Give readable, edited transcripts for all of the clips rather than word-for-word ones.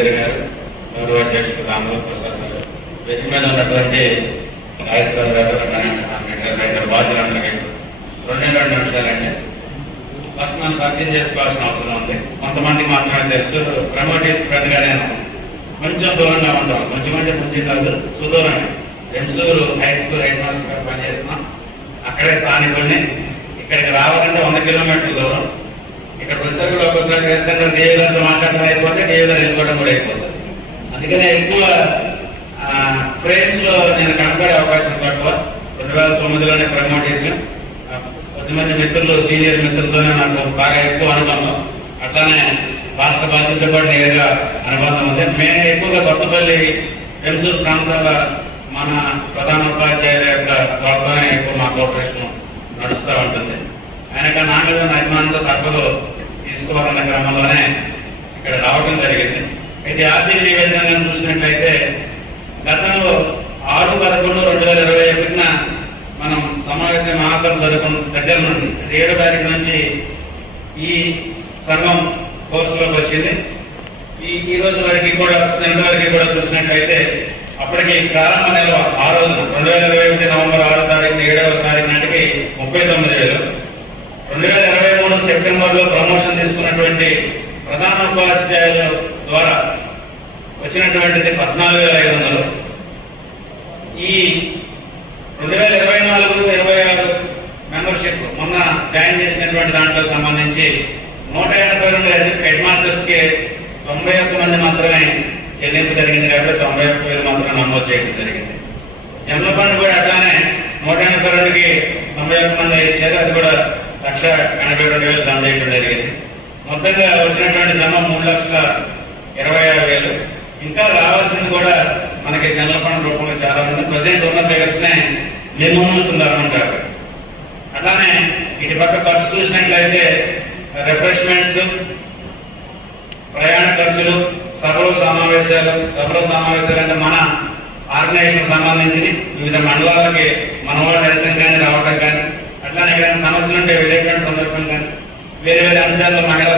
చౌదరి గారు, గౌరవ అధ్యక్షుడు రామరావు ప్రసాద్ గారు, వేదిక మీద ఉన్నటువంటి రాజేశ్వర్ గారు, బాధ్యులందరికీ 2 నిమిషాలండి. ఫస్ట్ మనం పరిచయం చేసుకోవాల్సిన అవసరం ఉంది. కొంతమందికి మాత్రమే తెలుసు. ప్రమోటీస్ ఫ్రెండ్గా నేను కొంచెం దూరంగా ఉంటాం. కొంచెం అంటే కొంచెం కాదు, సుదూరం. ఎంసూరు హై స్కూల్ హెడ్ మాస్టర్గా పనిచేస్తున్నాం. అక్కడే స్థానికుల్ని. ఇక్కడికి రావాలంటే 100 కిలోమీటర్ల దూరం. ఇక్కడ పుస్తకాలు ఒక్కోసారి కలిసి డిఏ గారితో మాట్లాడడం అయిపోతే డిఏ గారు వెళ్ళిపోవడం కూడా అయిపోతుంది. అందుకనే ఎక్కువ ఫ్రేమ్స్లో నేను కనపడే అవకాశం తక్కువ. 2009లోనే ప్రమోట్ చేసాం. కొద్దిమంది మిత్రులు, సీనియర్ మిత్రులతోనే నాకు బాగా ఎక్కువ అనుబంధం. అట్లానే రాష్ట్ర బాధ్యతతో కూడా నేరుగా అనుబంధం ఉంది. మేము ఎక్కువగా కొత్తపల్లి వెలుసూరు ప్రాంతాల మన ప్రధాన ఉపాధ్యాయుల యొక్క తోటతోనే ఎక్కువ మా కోఆపరేషన్ నడుస్తూ ఉంటుంది. ఆయనక నా మీద అభిమానంతో తప్పదు తీసుకోవాలన్న క్రమంలోనే ఇక్కడ రావడం జరిగింది. అయితే ఆర్థిక నివేదికగా చూసినట్లయితే గతంలో 6/11/2021 మనం సమావేశం మహాసభ జరుగుతున్న దగ్గర నుండి 7వ తారీఖు నుంచి ఈ సంఘం కోర్సులోకి వచ్చింది. ఈ రోజు వరకు కూడా చూసినట్లయితే అప్పటికి ప్రారంభ నెల ఆ రోజు 2021 నవంబర్ 6వ తారీఖు 7వ తారీఖు నాటికి 39,000. 2023 సెప్టెంబర్లో ప్రమోషన్ తీసుకున్నటువంటి ప్రధాన ఉపాధ్యాయుల ద్వారా వచ్చినటువంటిది 14,500. ఈ 2024-26 మెంబర్షిప్ మొన్న జాయిన్ చేసినటువంటి దాంట్లో సంబంధించి 182 హెడ్ మాస్టర్స్కి 91 మంది మాత్రమే చెల్లింపు జరిగింది. కాబట్టి 91,000 మాత్రమే నమోదు చేయడం జరిగింది. జనరల్ ఫండ్ కూడా అట్లానే 182కి 91 మంది ఇచ్చారు. అది కూడా 1,82,000 జమ చేయడం జరిగింది. మొత్తంగా వచ్చినటువంటి జమ 3,26,000. ఇంకా రావాల్సింది కూడా మనకి జనరల్ ఫండ్ రూపంలో చాలా ఉంది. ప్రజెంట్ ఉన్న ఫిగర్స్నే నిర్మూలించుందామంటారు. అట్లానే ఇటు పక్క ఖర్చు చూసినట్లయితే రిఫ్రెష్మెంట్స్, ప్రయాణ ఖర్చులు, సభలు సమావేశాలు అంటే మన ఆర్గనైజేషన్ సంబంధించి వివిధ మండలాలకి మన వాళ్ళు వెళ్ళటం కానీ రావటం కానీ, అట్లానే ఏదైనా సమస్యలు ఉంటే వెళ్ళేటువంటి సందర్భం కానీ, వేరే వేరే అంశాల్లో మహిళా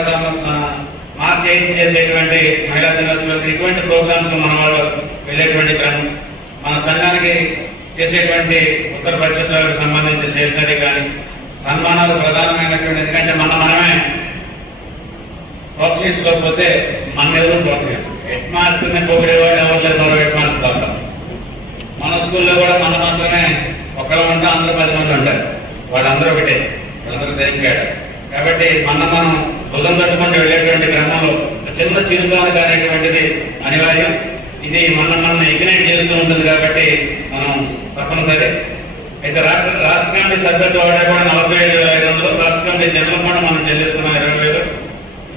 మార్చి చేసేటువంటి మహిళా దినోత్సవాలు, ఇటువంటి ప్రోగ్రామ్స్ మన వాళ్ళు వెళ్ళేటువంటి క్రమం, మన సంఘానికి చేసేటువంటి ఉత్తర పరిషత్తులకు సంబంధించి స్టేషనరీ కానీ సన్మానాలు ప్రధానమైనటువంటి. ఎందుకంటే మనమే ప్రోత్సహించుకోకపోతే మన ఎవరు ప్రోత్సహించారు. హెడ్ మాస్టర్ని పొగిడేవాడు ఎవరు లేదు, మరో హెడ్ మాస్టర్ తప్ప. మన స్కూల్లో కూడా మన మాత్రమే ఒకళ్ళు ఉంటా, అందరూ 10 మంది ఉంటారు. వాళ్ళందరూ ఒకటే, వాళ్ళందరూ సరిగ్గా. కాబట్టి మనం భుజం తట్టుకుంటూ వెళ్ళేటువంటి క్రమంలో చిన్న చిరుగాలి అనేటువంటిది అనివార్యం. ఇది మనం ఇగ్నైట్ చేస్తూ ఉంటుంది. కాబట్టి మనం తప్పనిసరి. అయితే రాష్ట్ర కమిటీ సభ్యులతో వాడే కూడా 45,500. రాష్ట్ర కమిటీ జనరల్ ఫండ్ మనం చెల్లిస్తున్నాం 20,000.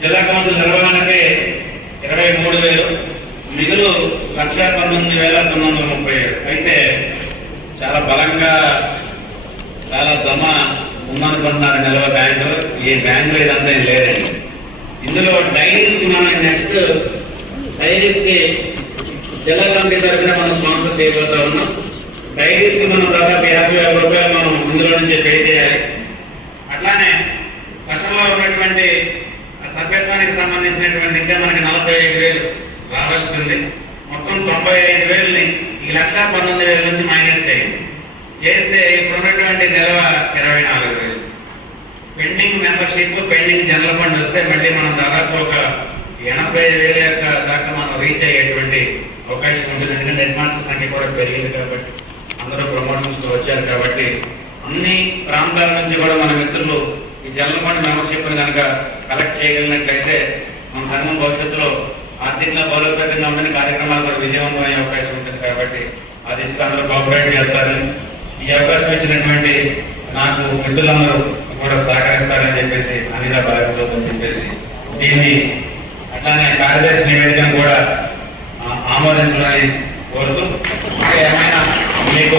జిల్లా కౌన్సిల్ నిర్వహణకి 23,000. మిగులు 1,19,937. అయితే చాలా బలంగా చాలా జమ ఉందనుకుంటున్నారు నిల్వ బ్యాంకు. ఈ బ్యాంకులో ఇదంతా ఏం లేదండి. ఇందులో డైరీస్కి మనం నెక్స్ట్ డైరీస్కి జిల్లా కమిటీ తరఫున మనం స్పాన్సర్ చేయబోతా ఉన్నాం. డైరీస్కి మనం దాదాపు 50,000 రూపాయలు మనం ఇందులో నుంచి పే చేయాలి. అట్లానే గతంలో ఉన్నటువంటి సభ్యత్వానికి సంబంధించినటువంటి ఇంకా మనకి 45,000 రావాల్సి ఉంది. మొత్తం 95,000ని ఈ 1,19,000 నుంచి మైనస్ చేస్తే ఇప్పుడు ఉన్నటువంటి నిల్వ 24,000. Pending membership, pending general fund వస్తే మళ్ళీ మనం దాదాపు ఒక 85,000 యొక్క దాకా మనం రీచ్ అయ్యేటువంటి అవకాశం ఉంటుంది. ఎందుకంటే హెడ్ మాస్టర్ సంఖ్య కూడా పెరిగింది కాబట్టి, అందరూ ప్రమోషన్స్ వచ్చారు కాబట్టి, అన్ని ప్రాంతాల నుంచి కూడా మన మిత్రులు ఈ జనరల్ ఫండ్ మెంబర్షిప్ కనుక కలెక్ట్ చేయగలిగినట్లయితే మన సంఘం భవిష్యత్తులో ఆర్థికంగా బలోపేతంగా ఉందని కార్యక్రమాలు కూడా విజయవంతం అయ్యే అవకాశం ఉంటుంది. కాబట్టి ఆ దిశగా అందరూ కోఆపరేట్ చేస్తారని, ఈ అవకాశం ఇచ్చినటువంటి నాకు మిత్రులందరూ కూడా సహకరిస్తారని చెప్పేసి అనిగా భావించవద్దని చెప్పేసి దీన్ని అట్లానే కార్యదర్శి నివేదికను కూడా ఆమోదించాలని కోరుతూ ఏమైనా మీకు